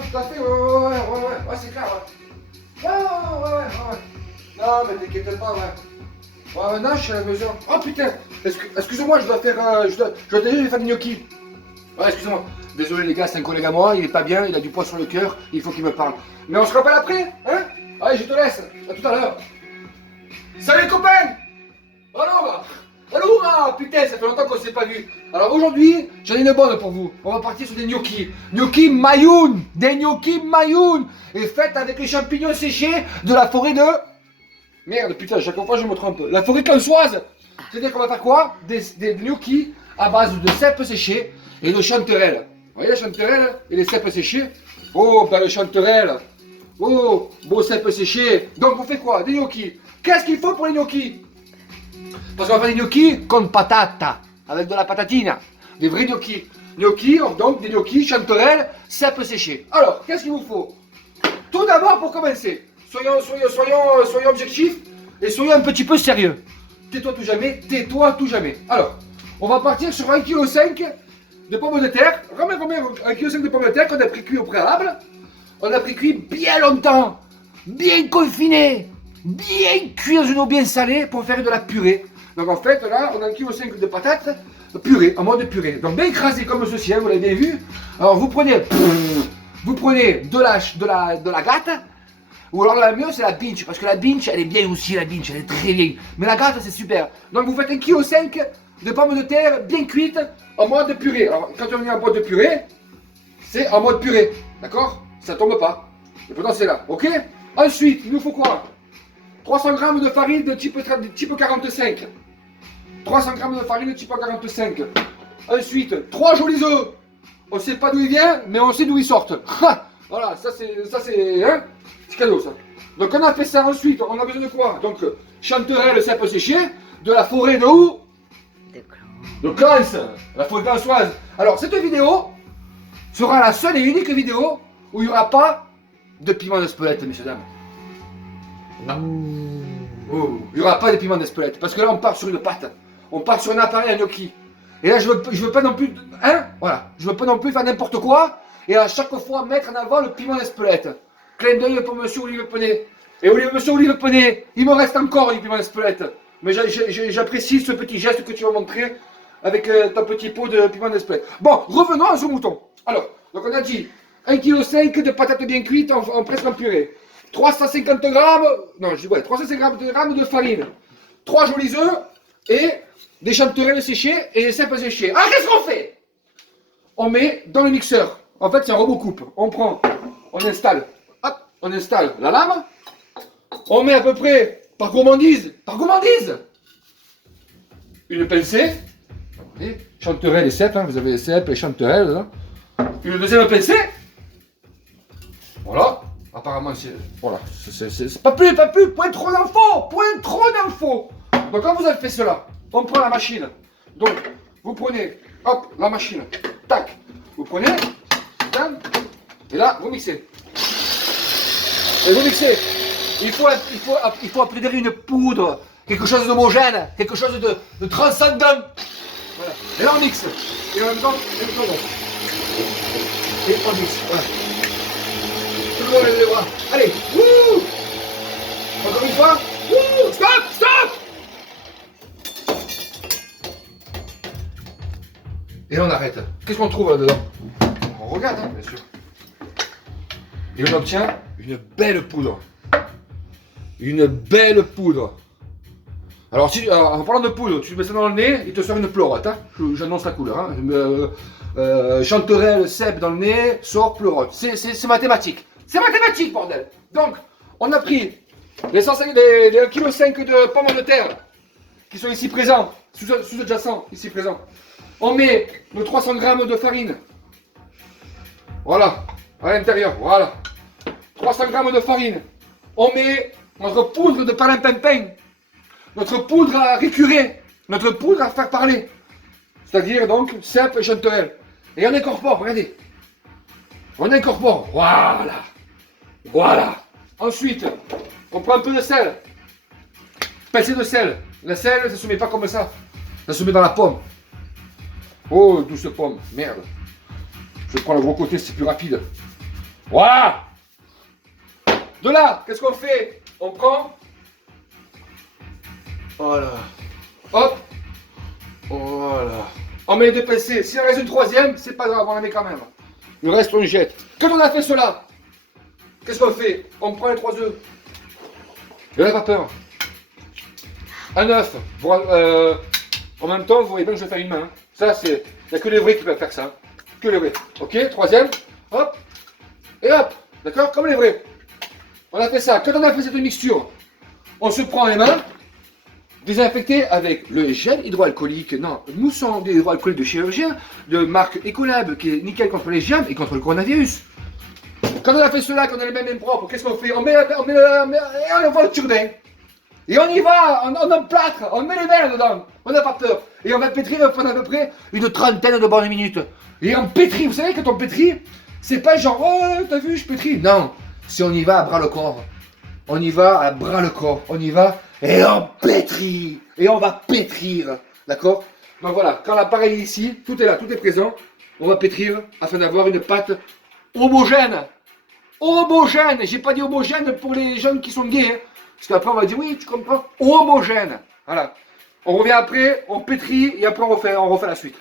comprends tout à fait. Ouais, c'est clair, ouais. Non, mais t'inquiète pas, ouais. Ouais, maintenant, je suis à la maison. Oh putain, excusez-moi, je dois déjà faire des gnocchis. Ouais, excusez-moi. Désolé les gars, c'est un collègue à moi, il est pas bien, il a du poids sur le cœur, il faut qu'il me parle. Mais on se rappelle après, hein? Allez, je te laisse, à tout à l'heure. Salut les copains! Alors, putain, ça fait longtemps qu'on s'est pas vu. Alors aujourd'hui, j'en ai une bonne pour vous. On va partir sur des gnocchis. Gnocchis mayoun! Des gnocchis mayoun! Et faites avec les champignons séchés de la forêt de... Merde, putain, chaque fois je me trompe. La forêt cansoise! C'est-à-dire qu'on va faire quoi? Des gnocchis à base de cèpes séchées et de chanterelles. Vous voyez la chanterelle et les cèpes séchées? Oh, ben le chanterelle! Oh, beau cèpes séchés! Donc vous faites quoi? Des gnocchis. Qu'est-ce qu'il faut pour les gnocchis? Parce qu'on va faire des gnocchis con patata, avec de la patatina. Des vrais gnocchis. Donc des gnocchis, chanterelles, cèpes séchées. Alors, qu'est-ce qu'il vous faut? Tout d'abord, pour commencer, soyons objectifs et soyons un petit peu sérieux. Tais-toi tout jamais. Alors, on va partir sur 1,5 kg de pommes de terre. Remets 1,5 kg de pommes de terre qu'on a pris cuit au préalable. On a pris cuit bien longtemps, bien confiné, bien cuit dans une eau bien salée pour faire de la purée. Donc en fait, là, on a 1,5 kg de patates purée, en mode purée. Donc bien écrasé comme ceci, vous l'avez bien vu. Alors vous prenez de la gâte, ou alors la mieux c'est la binge, parce que la binge elle est bien aussi, elle est très bien. Mais la gâte c'est super. Donc vous faites 1,5 kg de pommes de terre bien cuites en mode purée. Alors quand on est en mode purée, c'est en mode purée, d'accord? Ça tombe pas. Et pourtant c'est là, ok? Ensuite, il nous faut quoi? 300 g de farine de type 45. 300 g de farine de type 45. Ensuite, 3 jolis œufs. On ne sait pas d'où ils viennent, mais on sait d'où ils sortent. Voilà, ça c'est hein, c'est cadeau ça. Donc on a fait ça ensuite, on a besoin de quoi? Donc chanterelle, cèpes séchées, de la forêt de où? De Cans, la forêt cansoise. Alors cette vidéo sera la seule et unique vidéo où il n'y aura pas de piment d'Espelette, messieurs dames. Non. Oh, il n'y aura pas de piment d'Espelette, parce que là on part sur une pâte. On part sur un appareil à gnocchi. Et là je veux pas non plus, hein, voilà, je veux pas non plus faire n'importe quoi et à chaque fois mettre en avant le piment d'Espelette. Clin d'œil pour monsieur Olivier Penet. Et monsieur Olivier Penet, il me reste encore du piment d'Espelette. Mais j'apprécie ce petit geste que tu vas montrer avec ton petit pot de piment d'Espelette. Bon, revenons à ce mouton. Alors, donc on a dit 1,5 kg de patates bien cuites presque en purée. 350 g, non, je dis ouais, 350 g de farine. 3 jolis œufs et des chanterelles séchées et des cèpes séchées. Alors qu'est-ce qu'on fait? On met dans le mixeur. En fait, c'est un robot coupe. On installe la lame. On met à peu près, par gourmandise, une pincée. Chanterelles et cèpes, hein, vous avez les cèpes et les chanterelles là. Une deuxième pincée. Voilà. Apparemment, c'est pas plus, point trop d'infos. Donc quand vous avez fait cela, on prend la machine. Donc, vous prenez, hop, la machine, tac, vous prenez, et là, vous mixez. Et vous mixez. Il faut appliquer une poudre, quelque chose d'homogène, quelque chose de transcendant. Voilà. Et là, on mixe. Et en même temps, et on mixe. Voilà. Tout le monde lève les bras. Allez, wouh! Encore une fois. Wouh! Stop! Et là on arrête. Qu'est-ce qu'on trouve là-dedans? On regarde, hein, bien sûr. Et on obtient une belle poudre. Alors, en parlant de poudre, tu mets ça dans le nez, il te sort une pleurote. Hein. J'annonce la couleur. Hein. Chanterelle, cèpe dans le nez, sort pleurote. C'est mathématique. C'est mathématique, bordel. Donc, on a pris les 1,5 kg de pommes de terre qui sont ici présents, sous-adjacents, ici présents. On met nos 300 g de farine. Voilà, à l'intérieur, voilà. 300 g de farine. On met notre poudre de palimpinpin, notre poudre à récurer, notre poudre à faire parler. C'est-à-dire donc cèpes et chanterelles. Et on incorpore, regardez. On incorpore, voilà. Ensuite, on prend un peu de sel. Pincée de sel. Le sel, ça ne se met pas comme ça. Ça se met dans la pomme. Oh, douce pomme, merde. Je prends le gros côté, c'est plus rapide. Voilà. De là, qu'est-ce qu'on fait? On prend. Voilà. Hop. Voilà. On met les deux pincées. S'il en reste une troisième, c'est pas grave, on la met quand même. Le reste, on le jette. Quand on a fait cela, qu'est-ce qu'on fait? On prend les 3 œufs. Et là, pas peur. Un œuf. En même temps, vous voyez bien que je vais faire une main. Ça, c'est. Il n'y a que les vrais qui peuvent faire ça. Que les vrais. Ok, troisième. Hop. Et hop. D'accord? Comme les vrais. On a fait ça. Quand on a fait cette mixture, on se prend les mains, désinfecté avec le gel hydroalcoolique, non, mousson hydroalcoolique de chirurgien, de marque Ecolab, qui est nickel contre les germes et contre le coronavirus. Quand on a fait cela, qu'on a les mains propres, qu'est-ce qu'on fait? On met et on va le turbin. Et on y va, on emplâtre, on met les mains dedans, on n'a pas peur. Et on va pétrir pendant à peu près une trentaine de bonnes minutes. Et on pétrit, vous savez, quand on pétrit, c'est pas genre, oh, t'as vu, je pétris. Non, si on y va à bras le corps, on y va à bras le corps, on y va et on pétrit. Et on va pétrir, d'accord? Donc voilà, quand l'appareil est ici, tout est là, tout est présent, on va pétrir afin d'avoir une pâte homogène. Homogène, j'ai pas dit homogène pour les jeunes qui sont gays, hein. Parce qu'après on va dire, oui, tu comprends, homogène. Voilà. On revient après, on pétrit et après on refait la suite.